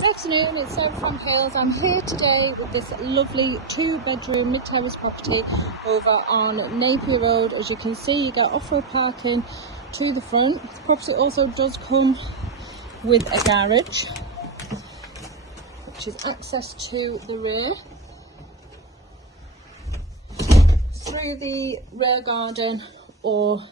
Good afternoon, it's Sarah from Eccles. I'm here today with this lovely 2-bedroom mid-terrace property over on Napier Road. As you can see, you get off-road parking to the front. The property also does come with a garage, which is access to the rear through the rear garden, or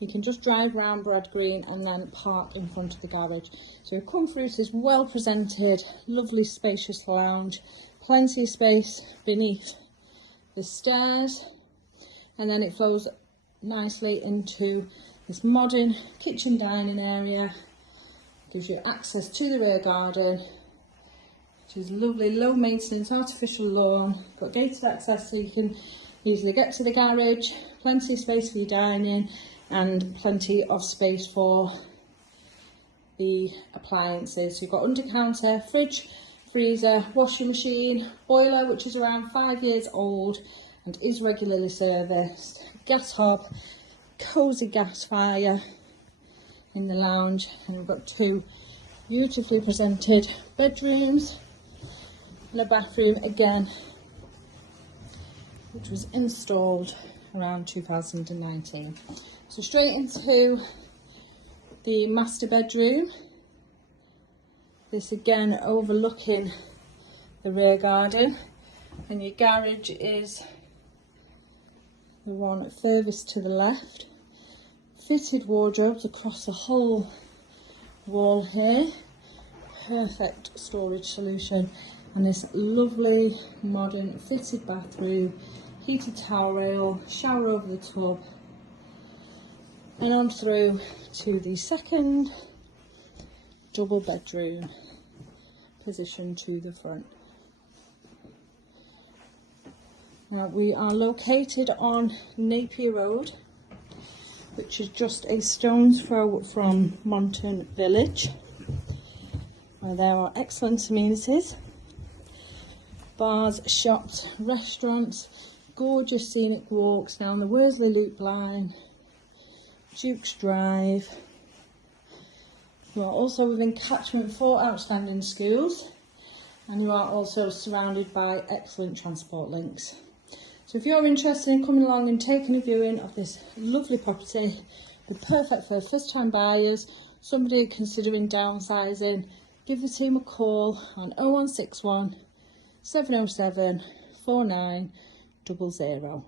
you can just drive around Brad Green and then park in front of the garage. So you come through to this well presented, lovely spacious lounge, plenty of space beneath the stairs, and then it flows nicely into this modern kitchen dining area. Gives you access to the rear garden, which is lovely, low maintenance, artificial lawn. Got gated access so you can easily get to the garage, plenty of space for your dining, and plenty of space for the appliances. So you've got under counter, fridge, freezer, washing machine, boiler which is around 5 years old and is regularly serviced, gas hob, cosy gas fire in the lounge, and we've got 2 beautifully presented bedrooms and a bathroom again, which was installed around 2019. So straight into the master bedroom. This again overlooking the rear garden, and your garage is the one furthest to the left. Fitted wardrobes across the whole wall here. Perfect storage solution, and this lovely modern fitted bathroom, heated towel rail, shower over the tub, and on through to the second double bedroom position to the front. Now we are located on Napier Road, which is just a stone's throw from Monton Village, where there are excellent amenities, bars, shops, restaurants, gorgeous scenic walks down the Worsley Loop line, Duke's Drive. You are also within catchment 4 outstanding schools, and you are also surrounded by excellent transport links. So if you're interested in coming along and taking a viewing of this lovely property, be perfect for first time buyers, somebody considering downsizing, give the team a call on 0161 707 4900.